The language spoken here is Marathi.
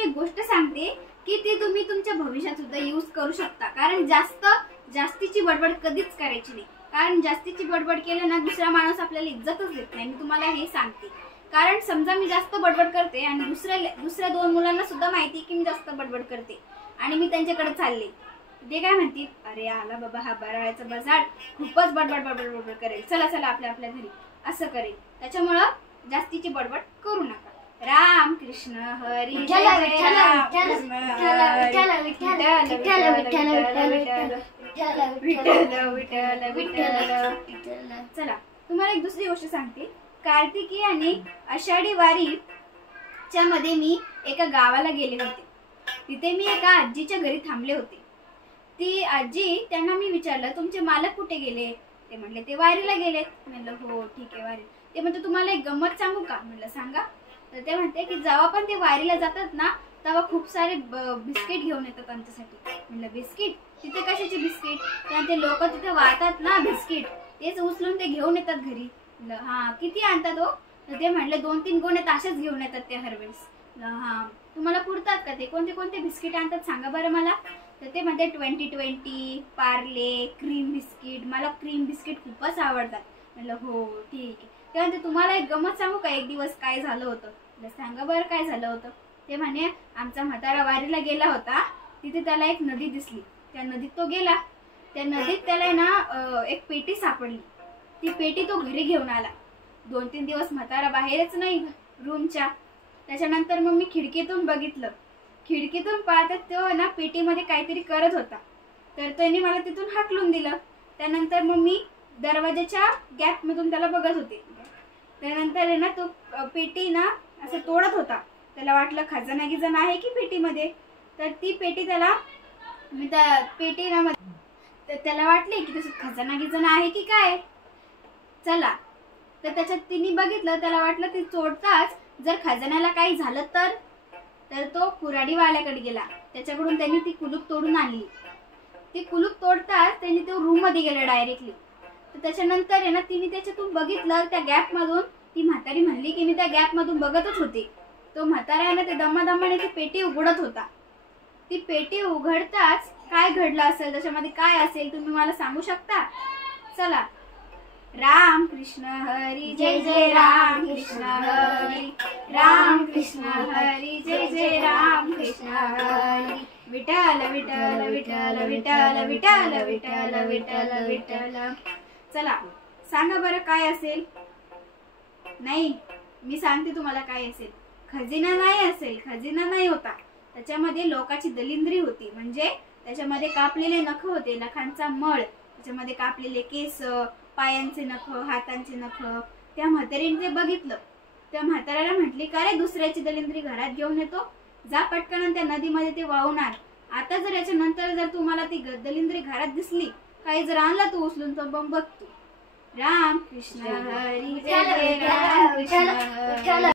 मी एक गोष्ट सांगते की ती तुम्ही तुमच्या भविष्यात सुद्धा यूज करू शकता। कारण जास्तीची बडबड कधीच करायची नाही, कारण जास्तीची बडबड केलं ना दुसरा माणूस आपल्याला इज्जतच देत नाही। मी तुम्हाला हे सांगते, कारण समजा मी जास्त बडबड करते आणि दुसऱ्या दोन मुलांना सुद्धा माहिती की मी जास्त बडबड करते आणि मी त्यांच्याकडे चालले, ते काय म्हणतील, अरे आला बाबा हा बराळ्याचा बजाड, खूपच बडबड करेल, चला चला आपल्या घरी, असं करेल। त्याच्यामुळं जास्तीची बडबड करू नका। राम कृष्ण हरी जय जय राम कृष्ण विठ्ठल विठ्ठल विठ्ठल। चला तुम्हाला एक दुसरी गोष्ट सांगते। कार्तिकी आणि आषाढी वारीच्या मध्ये मी एका गावाला गेले होते। तिथे मी एका आजीच्या घरी थांबले होते। ती आजी, त्यांना मी विचारलं तुमचे मालक कुठे गेले? ते म्हटले ते वारीला गेले। म्हणलं हो ठीक आहे वारी। ते म्हणते तुम्हाला एक गंमत सांगू का? म्हणलं सांगा। तर ते म्हणते की जेव्हा पण ते वारीला जातात ना तेव्हा खूप सारे बिस्किट घेऊन येतात त्यांच्यासाठी। म्हणलं बिस्किट? तिथे कशाचे बिस्किट? कारण ते लोक तिथे वाटतात ना बिस्किट, तेच उचलून ते घेऊन येतात घरी। म्हणलं हा किती आणतात हो? तर ते म्हणले 2-3 गोणे असेच घेऊन येतात ते हरवेळेस। हा तुम्हाला पुरतात का ते? कोणते कोणते बिस्किट आणतात सांगा बरं मला। तर ते म्हणते 20-20, पार्ले, क्रीम बिस्किट। मला क्रीम बिस्किट खूपच आवडतात। म्हणलं हो ठीक आहे। ते म्हणते तुम्हाला एक गंमत सांगू का? एक दिवस काय झालं होतं? सांगा बरं काय झालं होतं? ते म्हणे आमचा म्हातारा वारीला गेला होता, तिथे त्याला एक नदी दिसली, त्या नदीत तो गेला। त्या नदीत त्याला ना एक पेटी सापडली, ती पेटी तो घरी घेऊन आला। 2-3 दिवस म्हातारा बाहेरच नाही रूमच्या। त्याच्यानंतर मग मी खिडकीतून बघितलं, खिडकीतून पाहतात तो ना पेटीमध्ये काहीतरी करत होता। तर त्याने मला तिथून हाकलून दिलं। त्यानंतर मग मी दरवाजाच्या गॅप मधून त्याला बघत होते। त्यानंतर ना तो पेटी ना असं तोडत होता। त्याला वाटलं खजाना गिजाना आहे की पेटीमध्ये, तर ती पेटी त्याला पेटी ना त्याला वाटले की तसं खजाना गिजाना आहे की काय, चला। तर त्याच्यात तिने बघितलं, त्याला वाटलं ती तोडताच जर खजान्याला काही झालं तर तो कुऱ्हाडीवाल्याकडे गेला। त्याच्याकडून त्यांनी ती कुलूप तोडून आणली। ती कुलूप तोडताच त्यांनी तो रूम मध्ये गेला डायरेक्टली। तर त्याच्यानंतर आहे ना तिने त्याच्यातून बघितलं, त्या गॅप मधून ती म्हातारी म्हणली की मी त्या गॅप मधून बघतच होते। तो म्हातारा आहे ना ते दमादमाने ती पेटी उघडत होता। ती पेटी उघडताच काय घडलं असेल, त्याच्यामध्ये काय असेल तुम्ही मला सांगू शकता? चला। राम कृष्ण हरी जय जय राम कृष्ण हरी, राम कृष्ण हरी जय जय राम कृष्ण हरी, विठ्ठल विठ्ठल विठ्ठल विठ्ठल विठ्ठल विठ्ठल विठ्ठल विठ्ठल। चला सांगा बरं काय असेल? नाही, मी सांगते तुम्हाला काय असेल। खजिना नाही असेल, खजिना नाही होता। त्याच्यामध्ये लोकांची दलिंद्री होती, म्हणजे त्याच्यामध्ये कापलेले नख होते, नखांचा मळ, त्याच्यामध्ये कापलेले केस, पायांचे नख, हातांचे नख। त्या म्हातारीने ते बघितलं। त्या म्हाताऱ्याला म्हटली का रे दुसऱ्याची दलिंद्री घरात घेऊन येतो, जा पटकन त्या नदीमध्ये ते वाहून आण। आता जर याच्या नंतर जर तुम्हाला ती दलिंद्री घरात दिसली, काही जर आणला तू उचलून तर बघ तू। राम कृष्ण हरी जय जय राम कृष्ण हरी।